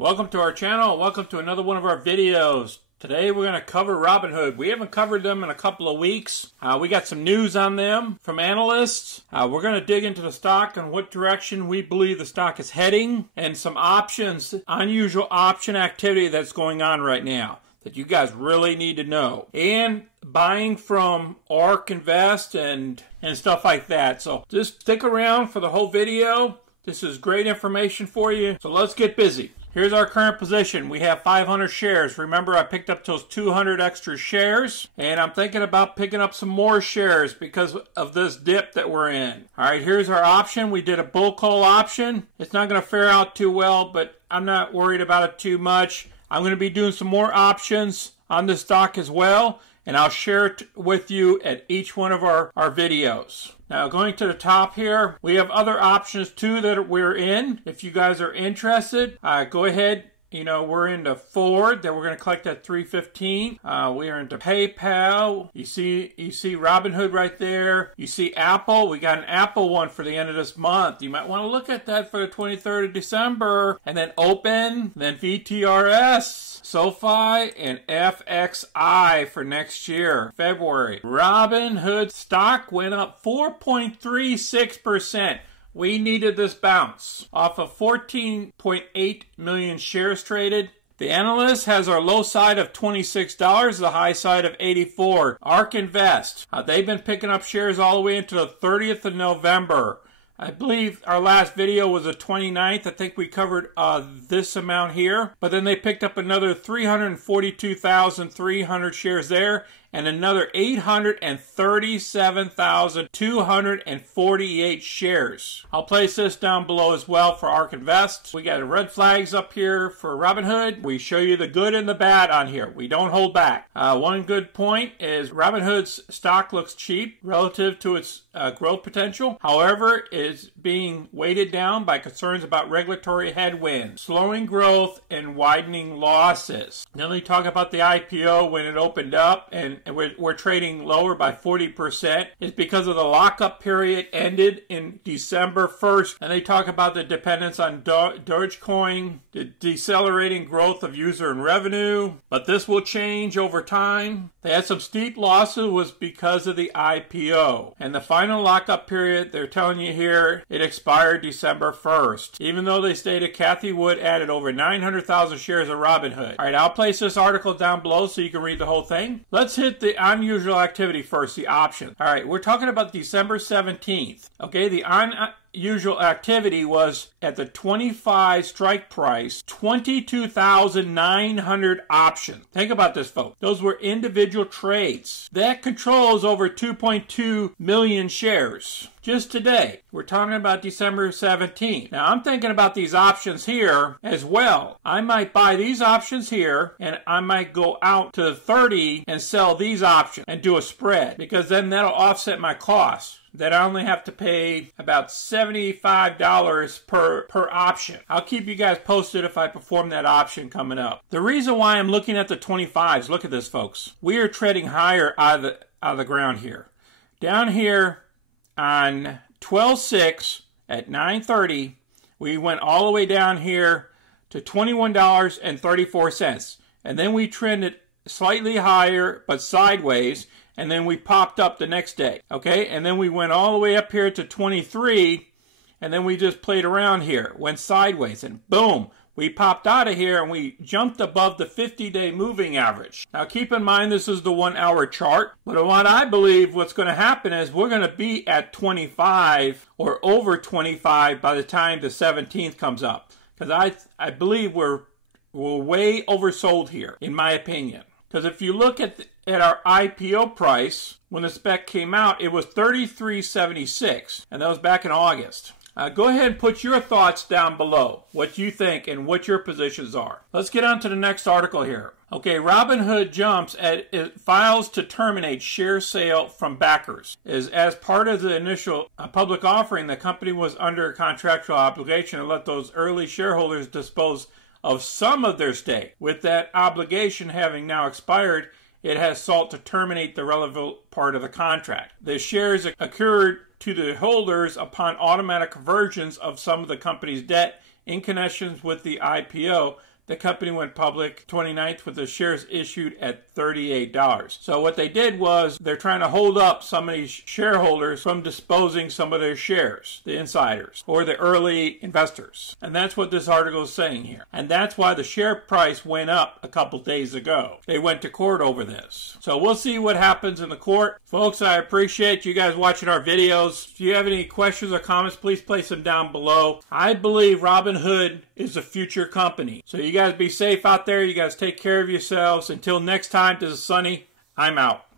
Welcome to our channel. Welcome to another one of our videos. Today we're going to cover Robinhood. We haven't covered them in a couple of weeks. We got some news on them from analysts. We're going to dig into the stock and what direction we believe the stock is heading, and some options, unusual option activity that's going on right now that you guys really need to know, and buying from ARK Invest and stuff like that. So just stick around for the whole video. This is great information for you. So let's get busy. Here's our current position. We have 500 shares. Remember, I picked up those 200 extra shares, and I'm thinking about picking up some more shares because of this dip that we're in. All right, here's our option. We did a bull call option. It's not going to fare out too well, but I'm not worried about it too much. I'm going to be doing some more options on this stock as well, and I'll share it with you at each one of our videos. Now, going to the top here, we have other options too that we're in. If you guys are interested, go ahead. You know, we're into Ford that we're going to collect at $3.15. We are into PayPal. You see Robinhood right there. You see Apple. We got an Apple one for the end of this month. You might want to look at that for the 23rd of December. And then Open, then VTRS, SoFi, and FXI for next year, February. Robinhood stock went up 4.36%. We needed this bounce off of 14.8 million shares traded. The analyst has our low side of $26, the high side of $84. ARK Invest, they've been picking up shares all the way into the 30th of November. I believe our last video was the 29th. I think we covered this amount here. But then they picked up another 342,300 shares there, and another 837,248 shares. I'll place this down below as well for ARK Invest. We got red flags up here for Robinhood. We show you the good and the bad on here. We don't hold back. One good point is Robinhood's stock looks cheap relative to its growth potential. However, it's being weighted down by concerns about regulatory headwinds, slowing growth, and widening losses. Then we talk about the IPO when it opened up, and we're trading lower by 40%. It's because of the lockup period ended in December 1st. And they talk about the dependence on Dogecoin, the decelerating growth of user and revenue. But this will change over time. They had some steep losses was because of the IPO. And the final lockup period, they're telling you here, it expired December 1st. Even though they stated Kathy Wood added over 900,000 shares of Robinhood. All right, I'll place this article down below so you can read the whole thing. Let's hit the unusual activity first, the option. All right, we're talking about December 17th. Okay, the unusual activity was at the 25 strike price, 22,900 options. Think about this, folks. Those were individual trades. That controls over 2.2 million shares. Just today, we're talking about December 17th. Now, I'm thinking about these options here as well. I might buy these options here, and I might go out to the 30 and sell these options and do a spread, because then that'll offset my costs. That I only have to pay about $75 per option. I'll keep you guys posted if I perform that option coming up. The reason why I'm looking at the 25s, look at this, folks. We are trading higher out of the ground here. Down here on 12/6 at 9:30, we went all the way down here to $21.34. And then we trended slightly higher but sideways, and then we popped up the next day, okay? And then we went all the way up here to 23, and then we just played around here, went sideways, and boom, we popped out of here and we jumped above the 50-day moving average. Now keep in mind this is the 1 hour chart, but what I believe what's going to happen is we're going to be at 25 or over 25 by the time the 17th comes up, because I believe we're way oversold here, in my opinion. Because if you look at our IPO price, when the spec came out, it was $33.76, and that was back in August. Go ahead and put your thoughts down below, what you think and what your positions are. Let's get on to the next article here. Okay, Robinhood jumps at it files to terminate share sale from backers. As part of the initial public offering, the company was under a contractual obligation to let those early shareholders dispose of some of their stake. With that obligation having now expired, it has sought to terminate the relevant part of the contract. The shares occurred to the holders upon automatic conversions of some of the company's debt in connection with the IPO. The company went public 29th with the shares issued at $38. So what they did was they're trying to hold up some of these shareholders from disposing some of their shares, the insiders or the early investors. And that's what this article is saying here. And that's why the share price went up a couple days ago. They went to court over this. So we'll see what happens in the court. Folks, I appreciate you guys watching our videos. If you have any questions or comments, please place them down below. I believe Robinhood is a future company. So you guys be safe out there. You guys take care of yourselves. Until next time, this is Sonny. I'm out.